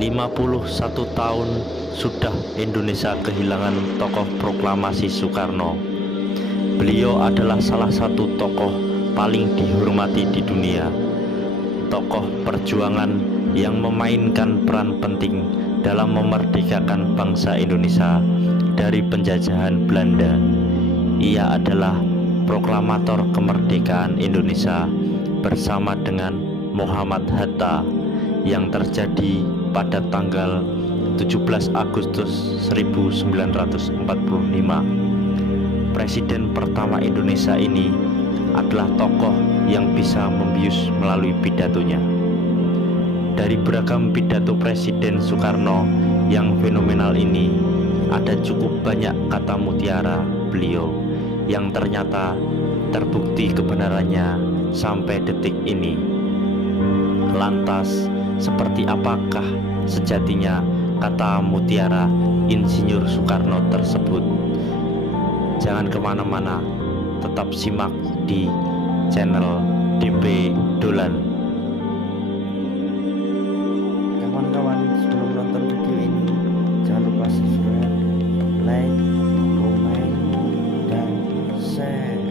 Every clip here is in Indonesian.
51 tahun sudah Indonesia kehilangan tokoh proklamasi Soekarno. Beliau adalah salah satu tokoh paling dihormati di dunia. Tokoh perjuangan yang memainkan peran penting dalam memerdekakan bangsa Indonesia dari penjajahan Belanda. Ia adalah proklamator kemerdekaan Indonesia bersama dengan Muhammad Hatta yang terjadi pada tanggal 17 Agustus 1945. Presiden pertama Indonesia ini adalah tokoh yang bisa membius melalui pidatonya. Dari beragam pidato Presiden Soekarno yang fenomenal ini, ada cukup banyak kata mutiara beliau yang ternyata terbukti kebenarannya sampai detik ini. Lantas, seperti apakah sejatinya kata mutiara Insinyur Soekarno tersebut? Jangan kemana-mana, tetap simak di channel DP Dolan. Kawan-kawan, sebelum nonton video ini, jangan lupa subscribe, like, komen, dan share.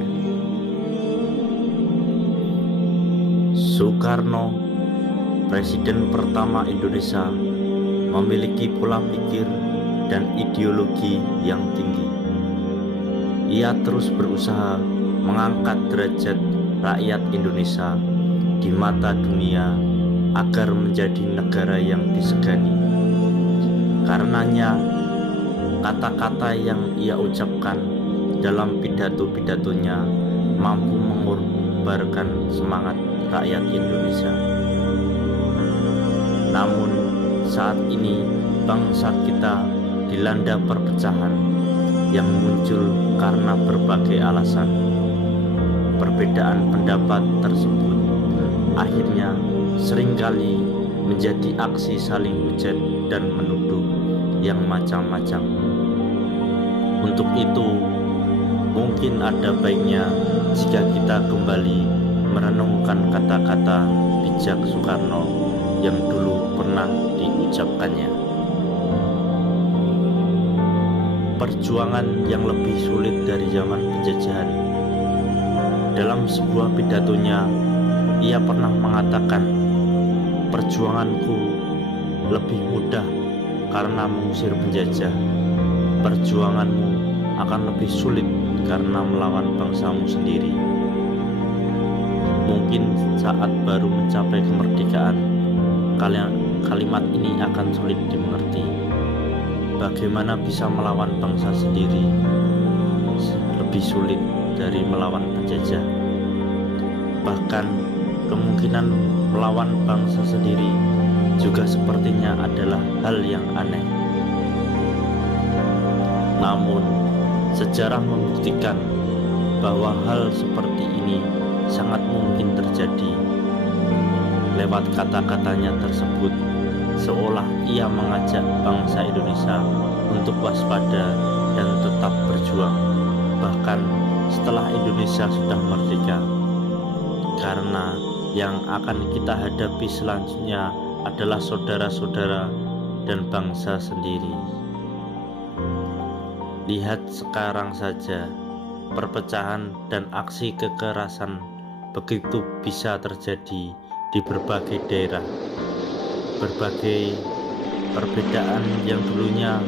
Soekarno, Presiden pertama Indonesia, memiliki pola pikir dan ideologi yang tinggi. Ia terus berusaha mengangkat derajat rakyat Indonesia di mata dunia agar menjadi negara yang disegani. Karenanya, kata-kata yang ia ucapkan dalam pidato-pidatonya mampu mengobarkan semangat rakyat Indonesia. Namun saat ini bangsa kita dilanda perpecahan yang muncul karena berbagai alasan. Perbedaan pendapat tersebut akhirnya seringkali menjadi aksi saling hujat dan menuduh yang macam-macam. Untuk itu, mungkin ada baiknya jika kita kembali merenungkan kata-kata bijak Soekarno yang dulu pernah diucapkannya. Perjuangan yang lebih sulit dari zaman penjajahan. Dalam sebuah pidatonya, ia pernah mengatakan, "Perjuanganku lebih mudah karena mengusir penjajah. Perjuanganmu akan lebih sulit karena melawan bangsamu sendiri." Mungkin saat baru mencapai kemerdekaan, kalimat ini akan sulit dimengerti. Bagaimana bisa melawan bangsa sendiri lebih sulit dari melawan penjajah? Bahkan kemungkinan melawan bangsa sendiri juga sepertinya adalah hal yang aneh. Namun, sejarah membuktikan bahwa hal seperti ini sangat mungkin terjadi. Lewat kata-katanya tersebut, seolah ia mengajak bangsa Indonesia untuk waspada dan tetap berjuang, bahkan setelah Indonesia sudah merdeka. Karena yang akan kita hadapi selanjutnya adalah saudara-saudara dan bangsa sendiri. Lihat sekarang saja, perpecahan dan aksi kekerasan begitu bisa terjadi di berbagai daerah. Berbagai perbedaan yang dulunya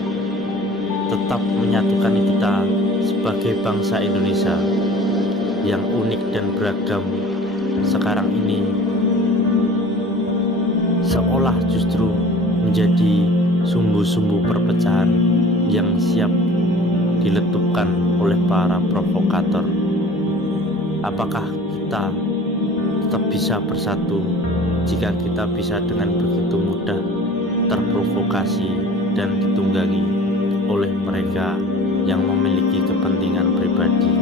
tetap menyatukan kita sebagai bangsa Indonesia yang unik dan beragam, sekarang ini seolah justru menjadi sumbu-sumbu perpecahan yang siap diletupkan oleh para provokator. Apakah kita tetap bisa bersatu jika kita bisa dengan begitu mudah terprovokasi dan ditunggangi oleh mereka yang memiliki kepentingan pribadi?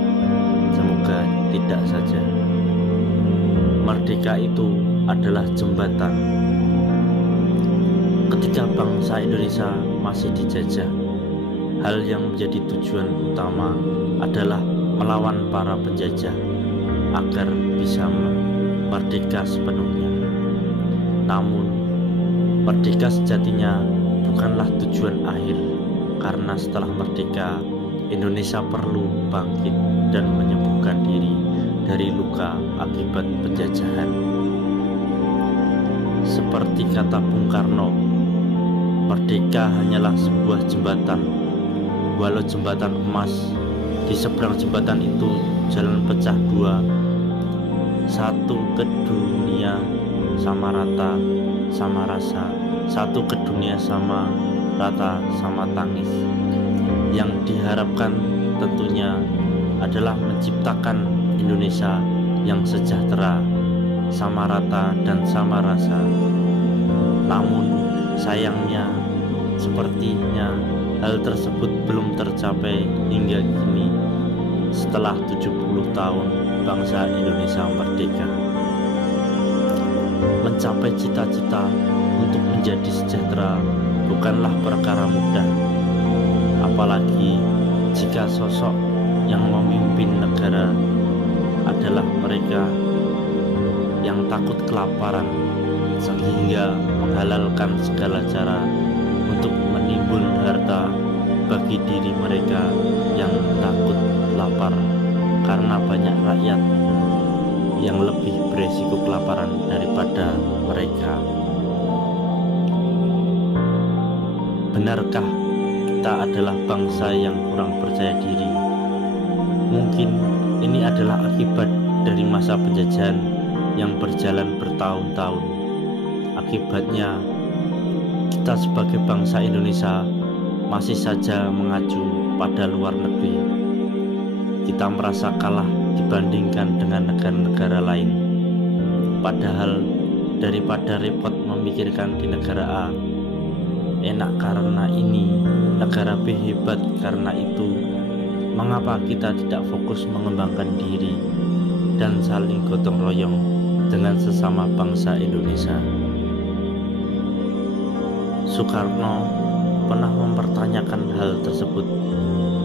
Semoga tidak saja. Merdeka itu adalah jembatan. Ketika bangsa Indonesia masih dijajah, hal yang menjadi tujuan utama adalah melawan para penjajah agar bisa merdeka sepenuhnya. Namun Merdeka sejatinya bukanlah tujuan akhir, karena setelah merdeka, Indonesia perlu bangkit dan menyembuhkan diri dari luka akibat penjajahan. Seperti kata Bung Karno, merdeka hanyalah sebuah jembatan, walau jembatan emas. Di seberang jembatan itu jalan pecah dua, satu ke dunia sama rata sama rasa, satu ke dunia sama rata sama tangis. Yang diharapkan tentunya adalah menciptakan Indonesia yang sejahtera, sama rata dan sama rasa. Namun sayangnya sepertinya hal tersebut belum tercapai hingga kini, setelah 70 tahun bangsa Indonesia merdeka. Mencapai cita-cita untuk menjadi sejahtera bukanlah perkara mudah, apalagi jika sosok yang memimpin negara adalah mereka yang takut kelaparan, sehingga menghalalkan segala cara untuk menimbun harta bagi diri mereka yang takut lapar, karena banyak rakyat yang lebih beresiko kelaparan daripada mereka. Benarkah kita adalah bangsa yang kurang percaya diri? Mungkin ini adalah akibat dari masa penjajahan yang berjalan bertahun-tahun. Akibatnya, kita sebagai bangsa Indonesia masih saja mengacu pada luar negeri. Kita merasa kalah dibandingkan dengan negara-negara lain. Padahal daripada repot memikirkan di negara A enak karena ini, negara B hebat karena itu, mengapa kita tidak fokus mengembangkan diri dan saling gotong royong dengan sesama bangsa Indonesia? Soekarno pernah mempertanyakan hal tersebut.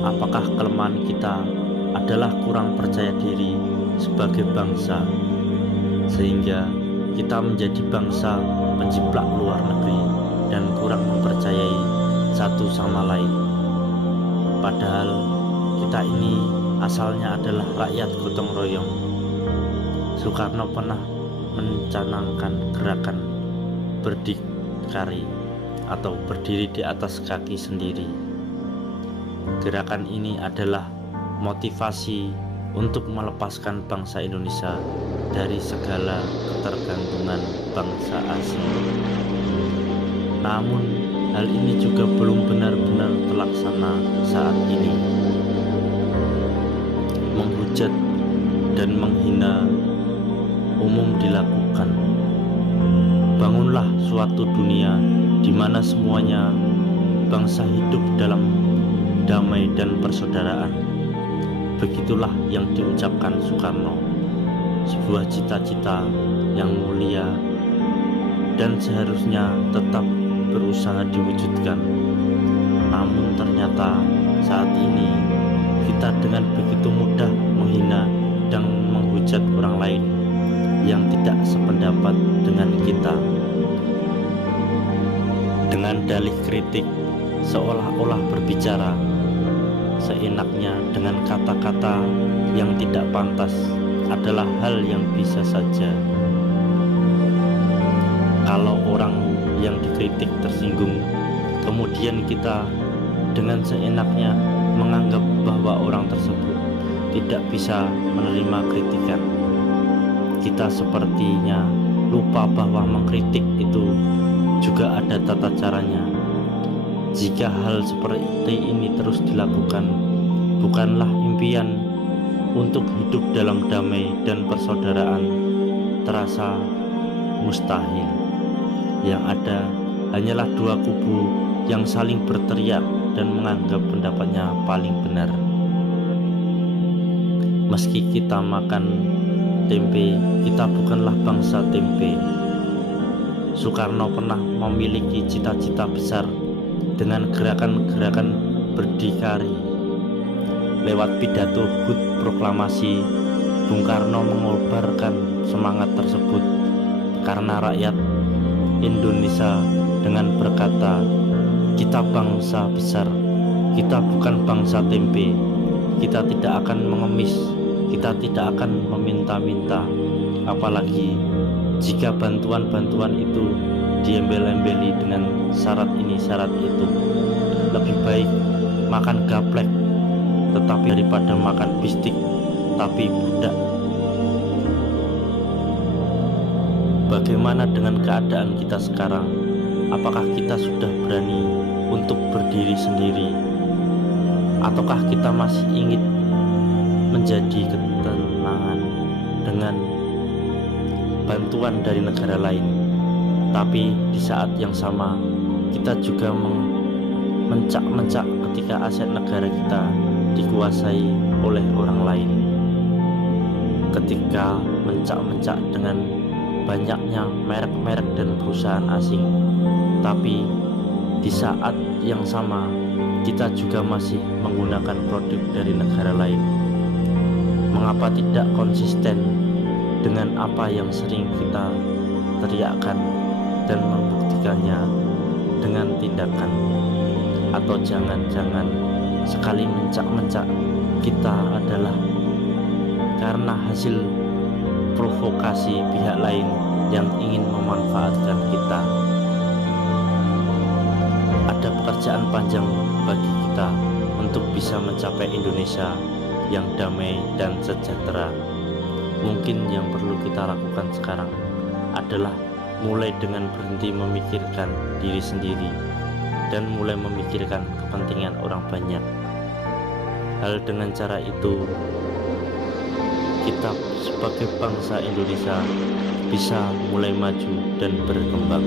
Apakah kelemahan kita adalah kurang percaya diri sebagai bangsa, sehingga kita menjadi bangsa penjiplak luar negeri dan kurang mempercayai satu sama lain? Padahal kita ini asalnya adalah rakyat gotong royong. Soekarno pernah mencanangkan gerakan berdikari atau berdiri di atas kaki sendiri. Gerakan ini adalah motivasi untuk melepaskan bangsa Indonesia dari segala ketergantungan bangsa asing. Namun hal ini juga belum benar-benar terlaksana saat ini. Menghujat dan menghina umum dilakukan. Bangunlah suatu dunia di mana semuanya bangsa hidup dalam damai dan persaudaraan. Begitulah yang diucapkan Soekarno, sebuah cita-cita yang mulia dan seharusnya tetap berusaha diwujudkan. Namun ternyata saat ini kita dengan begitu mudah menghina dan menghujat orang lain yang tidak sependapat dengan kita. Dengan dalih kritik, seolah-olah berbicara seenaknya dengan kata-kata yang tidak pantas adalah hal yang bisa saja. Kalau orang yang dikritik tersinggung, kemudian kita dengan seenaknya menganggap bahwa orang tersebut tidak bisa menerima kritikan, kita sepertinya lupa bahwa mengkritik itu juga ada tata caranya. Jika hal seperti ini terus dilakukan, bukanlah impian untuk hidup dalam damai dan persaudaraan terasa mustahil. Yang ada hanyalah dua kubu yang saling berteriak dan menganggap pendapatnya paling benar. Meski kita makan tempe, kita bukanlah bangsa tempe. Soekarno pernah memiliki cita-cita besar dengan gerakan-gerakan berdikari. Lewat pidato HUT proklamasi, Bung Karno mengobarkan semangat tersebut karena rakyat Indonesia dengan berkata, kita bangsa besar, kita bukan bangsa tempe, kita tidak akan mengemis, kita tidak akan meminta-minta, apalagi jika bantuan-bantuan itu diembel-embeli dengan syarat ini syarat itu. Lebih baik makan gaplek tetapi daripada makan bistik tapi budak. Bagaimana dengan keadaan kita sekarang? Apakah kita sudah berani untuk berdiri sendiri? Ataukah kita masih ingin menjadi ketenangan dengan bantuan dari negara lain? Tapi di saat yang sama kita juga mencak-mencak ketika aset negara kita dikuasai oleh orang lain. Ketika mencak-mencak dengan banyaknya merek-merek dan perusahaan asing, tapi di saat yang sama kita juga masih menggunakan produk dari negara lain. Mengapa tidak konsisten dengan apa yang sering kita teriakkan dan membuktikannya dengan tindakan? Atau jangan-jangan sekali mencak-mencak kita adalah karena hasil provokasi pihak lain yang ingin memanfaatkan kita? Ada pekerjaan panjang bagi kita untuk bisa mencapai Indonesia yang damai dan sejahtera. Mungkin yang perlu kita lakukan sekarang adalah mulai dengan berhenti memikirkan diri sendiri dan mulai memikirkan kepentingan orang banyak. Hal dengan cara itu, kita sebagai bangsa Indonesia bisa mulai maju dan berkembang.